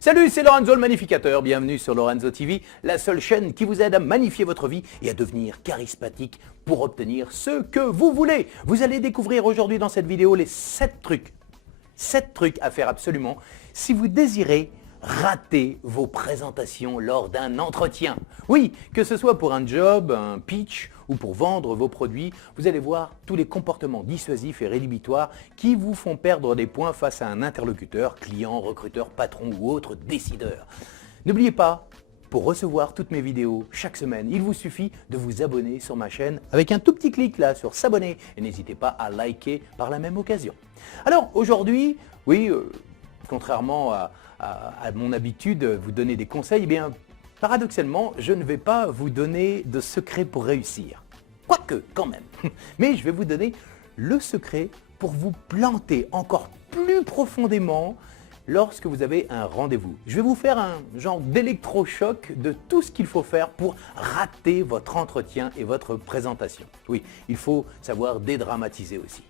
Salut, c'est Lorenzo le Magnificateur, bienvenue sur Lorenzo TV, la seule chaîne qui vous aide à magnifier votre vie et à devenir charismatique pour obtenir ce que vous voulez. Vous allez découvrir aujourd'hui dans cette vidéo les 7 trucs à faire absolument si vous désirez rater vos présentations lors d'un entretien. Oui, que ce soit pour un job, un pitch ou pour vendre vos produits, vous allez voir tous les comportements dissuasifs et rédhibitoires qui vous font perdre des points face à un interlocuteur, client, recruteur, patron ou autre décideur. N'oubliez pas, pour recevoir toutes mes vidéos chaque semaine, il vous suffit de vous abonner sur ma chaîne avec un tout petit clic là sur s'abonner et n'hésitez pas à liker par la même occasion. Alors aujourd'hui, oui, contrairement à mon habitude, vous donner des conseils, eh bien, paradoxalement, je ne vais pas vous donner de secret pour réussir. Quoique, quand même. Mais je vais vous donner le secret pour vous planter encore plus profondément lorsque vous avez un rendez-vous. Je vais vous faire un genre d'électrochoc de tout ce qu'il faut faire pour rater votre entretien et votre présentation. Oui, il faut savoir dédramatiser aussi.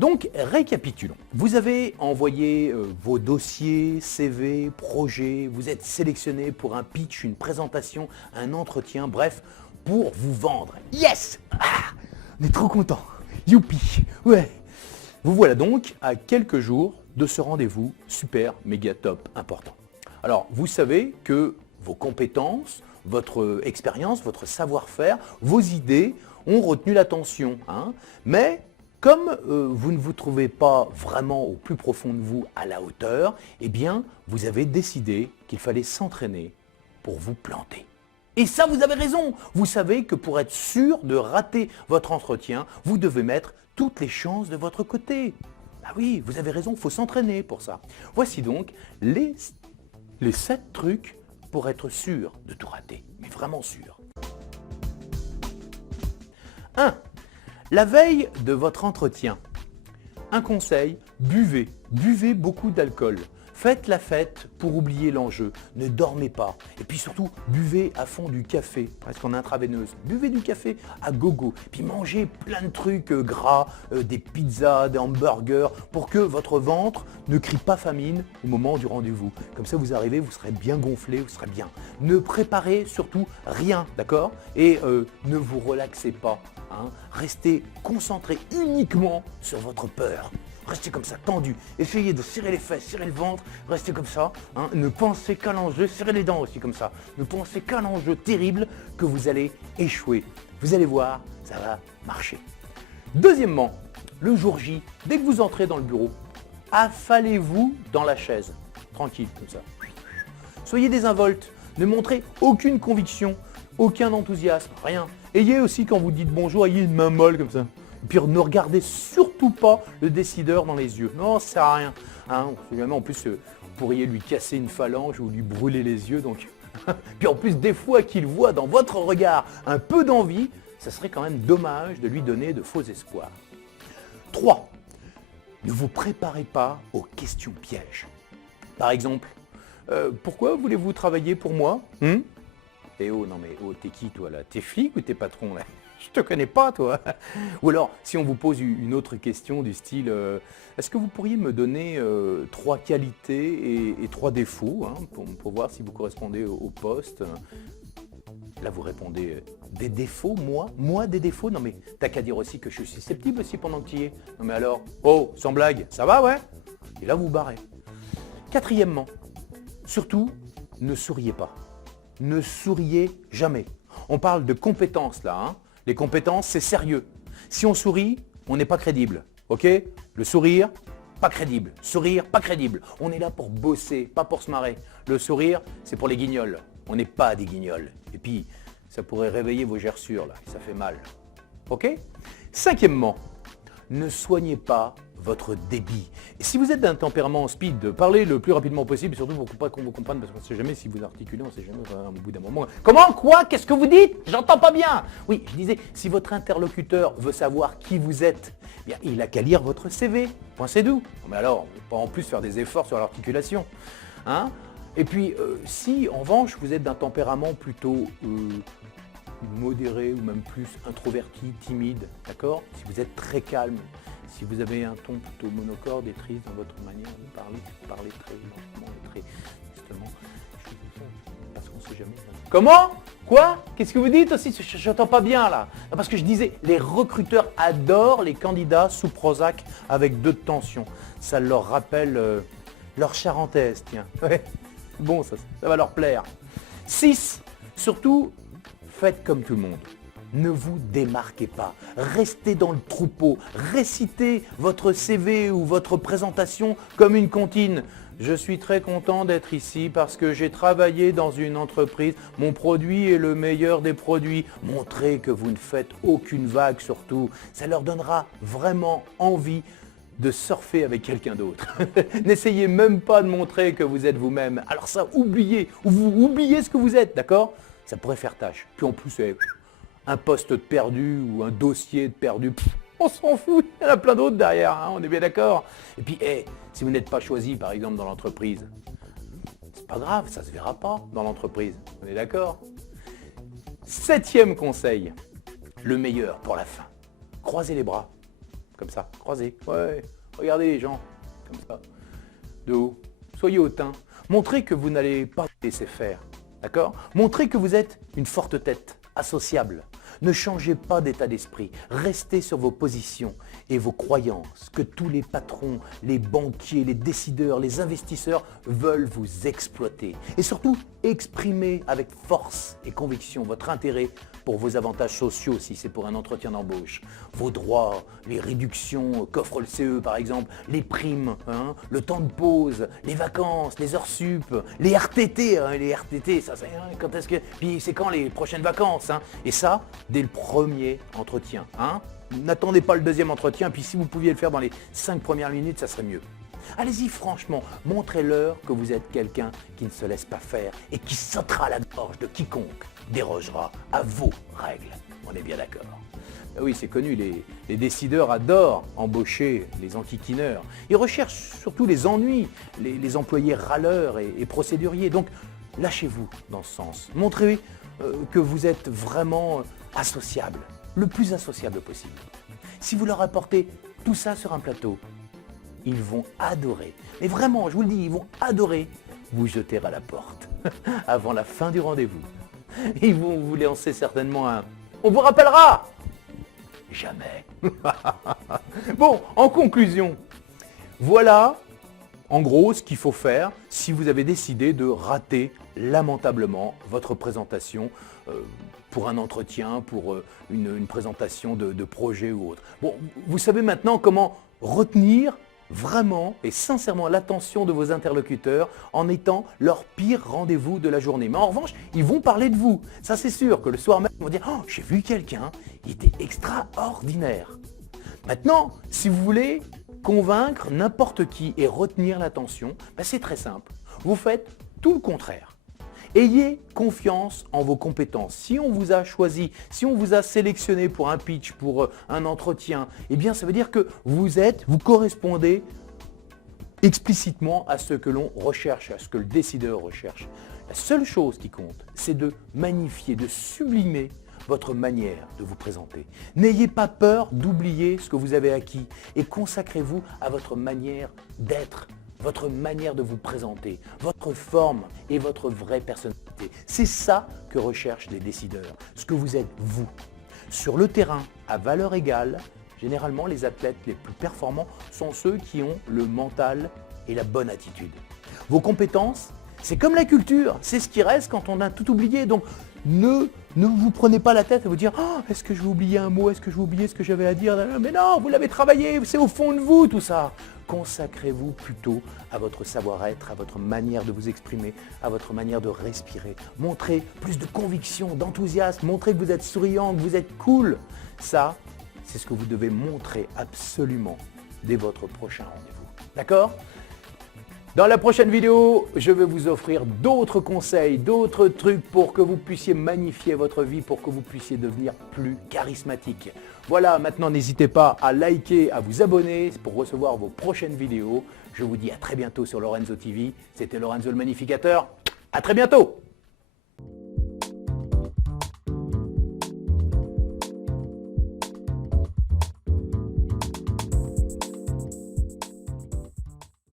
Donc, récapitulons. Vous avez envoyé vos dossiers, CV, projets, vous êtes sélectionné pour un pitch, une présentation, un entretien, bref, pour vous vendre. Yes! On est trop content. Youpi! Ouais! Vous voilà donc à quelques jours de ce rendez-vous super, méga top, important. Alors, vous savez que vos compétences, votre expérience, votre savoir-faire, vos idées ont retenu l'attention, mais comme vous ne vous trouvez pas vraiment au plus profond de vous à la hauteur, eh bien, vous avez décidé qu'il fallait s'entraîner pour vous planter. Et ça, vous avez raison. Vous savez que pour être sûr de rater votre entretien, vous devez mettre toutes les chances de votre côté. Ah oui, vous avez raison, il faut s'entraîner pour ça. Voici donc les 7 trucs pour être sûr de tout rater, mais vraiment sûr. 1. La veille de votre entretien, un conseil, buvez beaucoup d'alcool. Faites la fête pour oublier l'enjeu, ne dormez pas. Et puis surtout, buvez à fond du café, presque en intraveineuse. Buvez du café à gogo, puis mangez plein de trucs gras, des pizzas, des hamburgers, pour que votre ventre ne crie pas famine au moment du rendez-vous. Comme ça, vous arrivez, vous serez bien gonflé, vous serez bien. Ne préparez surtout rien, d'accord? Et ne vous relaxez pas. Restez concentré uniquement sur votre peur. Restez comme ça, tendu. Essayez de serrer les fesses, serrer le ventre. Restez comme ça. Ne pensez qu'à l'enjeu. Serrez les dents aussi comme ça. Ne pensez qu'à l'enjeu terrible que vous allez échouer. Vous allez voir, ça va marcher. Deuxièmement, le jour J, dès que vous entrez dans le bureau, affalez-vous dans la chaise. Tranquille, comme ça. Soyez désinvolte. Ne montrez aucune conviction, aucun enthousiasme, rien. Ayez aussi, quand vous dites bonjour, ayez une main molle comme ça. Et puis ne regardez surtout pas le décideur dans les yeux. Non, ça sert à rien. En plus, vous pourriez lui casser une phalange ou lui brûler les yeux. Donc. Puis en plus, des fois qu'il voit dans votre regard un peu d'envie, ça serait quand même dommage de lui donner de faux espoirs. 3. Ne vous préparez pas aux questions pièges. Par exemple, pourquoi voulez-vous travailler pour moi? Eh oh, non mais t'es qui toi là? T'es flic ou t'es patron là? Je te connais pas toi. Ou alors, si on vous pose une autre question du style, est-ce que vous pourriez me donner 3 qualités et 3 défauts pour voir si vous correspondez au poste? Là vous répondez, des défauts, moi des défauts? Non mais t'as qu'à dire aussi que je suis susceptible aussi pendant que tu y es. Non mais alors, oh, sans blague, ça va ouais? Et là vous barrez. 4e, surtout, ne souriez pas. Ne souriez jamais. On parle de compétences là. Les compétences, c'est sérieux. Si on sourit, on n'est pas crédible. Ok? Le sourire, pas crédible. Sourire, pas crédible. On est là pour bosser, pas pour se marrer. Le sourire, c'est pour les guignols. On n'est pas des guignols. Et puis, ça pourrait réveiller vos gerçures là. Ça fait mal. Ok? 5e, ne soignez pas votre débit. Et si vous êtes d'un tempérament speed, parlez le plus rapidement possible, surtout pour pas qu'on vous comprenne, parce qu'on ne sait jamais si vous articulez, on ne sait jamais au bout d'un moment. Comment? Quoi? Qu'est-ce que vous dites? J'entends pas bien. Oui, je disais, si votre interlocuteur veut savoir qui vous êtes, eh bien, il n'a qu'à lire votre CV. Point c'est doux. Mais alors, pas en plus faire des efforts sur l'articulation. Et puis, si en revanche, vous êtes d'un tempérament plutôt modéré ou même plus introverti, timide, d'accord? Si vous êtes très calme, si vous avez un ton plutôt monocorde et triste dans votre manière de parler, très lentement et très justement. Parce qu'on sait jamais. Comment? Quoi? Qu'est-ce que vous dites aussi? Je n'entends pas bien là. Parce que je disais, les recruteurs adorent les candidats sous Prozac avec 2 de tension. Ça leur rappelle leur charentaise, tiens. Ouais. Bon, ça va leur plaire. 6. Surtout, faites comme tout le monde. Ne vous démarquez pas. Restez dans le troupeau. Récitez votre CV ou votre présentation comme une comptine. Je suis très content d'être ici parce que j'ai travaillé dans une entreprise. Mon produit est le meilleur des produits. Montrez que vous ne faites aucune vague surtout. Ça leur donnera vraiment envie de surfer avec quelqu'un d'autre. N'essayez même pas de montrer que vous êtes vous-même. Alors ça, oubliez ce que vous êtes, d'accord? Ça pourrait faire tâche. Puis en plus, c'est un poste de perdu ou un dossier de perdu. On s'en fout, il y en a plein d'autres derrière, hein, on est bien d'accord. Et puis, si vous n'êtes pas choisi, par exemple, dans l'entreprise, c'est pas grave, ça se verra pas dans l'entreprise, on est d'accord. 7e conseil, le meilleur pour la fin. Croisez les bras, comme ça, croisez. Ouais, regardez les gens, comme ça, de haut. Soyez hautain. Montrez que vous n'allez pas vous laisser faire, d'accord? Montrez que vous êtes une forte tête, associable. Ne changez pas d'état d'esprit, restez sur vos positions et vos croyances que tous les patrons, les banquiers, les décideurs, les investisseurs veulent vous exploiter. Et surtout, exprimez avec force et conviction votre intérêt pour vos avantages sociaux si c'est pour un entretien d'embauche. Vos droits, les réductions qu'offre le CE par exemple, les primes, hein, le temps de pause, les vacances, les heures sup, les RTT, hein, les RTT, ça c'est quand est-ce que. Puis c'est quand les prochaines vacances, hein, et ça, dès le premier entretien. Hein. N'attendez pas le 2e entretien, puis si vous pouviez le faire dans les 5 premières minutes, ça serait mieux. Allez-y franchement, montrez-leur que vous êtes quelqu'un qui ne se laisse pas faire et qui sautera à la gorge de quiconque dérogera à vos règles. On est bien d'accord. Oui, c'est connu, les décideurs adorent embaucher les enquiquineurs. Ils recherchent surtout les ennuis, les employés râleurs et procéduriers. Donc, lâchez-vous dans ce sens. Montrez que vous êtes vraiment associable, le plus associable possible. Si vous leur apportez tout ça sur un plateau, ils vont adorer. Mais vraiment, je vous le dis, ils vont adorer vous jeter à la porte avant la fin du rendez-vous. Ils vont vous lancer certainement un « On vous rappellera !» Jamais. Bon, en conclusion, voilà en gros ce qu'il faut faire si vous avez décidé de rater lamentablement votre présentation pour un entretien, pour une présentation de projet ou autre. Bon, vous savez maintenant comment retenir vraiment et sincèrement l'attention de vos interlocuteurs en étant leur pire rendez-vous de la journée. Mais en revanche, ils vont parler de vous. Ça c'est sûr que le soir même, ils vont dire « Oh, j'ai vu quelqu'un, il était extraordinaire ». Maintenant, si vous voulez convaincre n'importe qui et retenir l'attention, c'est très simple. Vous faites tout le contraire. Ayez confiance en vos compétences. Si on vous a choisi, si on vous a sélectionné pour un pitch, pour un entretien, eh bien ça veut dire que vous correspondez explicitement à ce que l'on recherche, à ce que le décideur recherche. La seule chose qui compte, c'est de magnifier, de sublimer votre manière de vous présenter. N'ayez pas peur d'oublier ce que vous avez acquis et consacrez-vous à votre manière d'être, votre manière de vous présenter, votre forme et votre vraie personnalité. C'est ça que recherchent les décideurs, ce que vous êtes vous. Sur le terrain, à valeur égale, généralement les athlètes les plus performants sont ceux qui ont le mental et la bonne attitude. Vos compétences, c'est comme la culture, c'est ce qui reste quand on a tout oublié. Donc ne vous prenez pas la tête à vous dire oh, est-ce que je vais oublier un mot, est-ce que je vais oublier ce que j'avais à dire? Mais non, vous l'avez travaillé, c'est au fond de vous tout ça. Consacrez-vous plutôt à votre savoir-être, à votre manière de vous exprimer, à votre manière de respirer. Montrez plus de conviction, d'enthousiasme, montrez que vous êtes souriant, que vous êtes cool. Ça, c'est ce que vous devez montrer absolument dès votre prochain rendez-vous. D'accord ? Dans la prochaine vidéo, je vais vous offrir d'autres conseils, d'autres trucs pour que vous puissiez magnifier votre vie, pour que vous puissiez devenir plus charismatique. Voilà, maintenant n'hésitez pas à liker, à vous abonner pour recevoir vos prochaines vidéos. Je vous dis à très bientôt sur Lorenzo TV. C'était Lorenzo le Magnificateur. À très bientôt!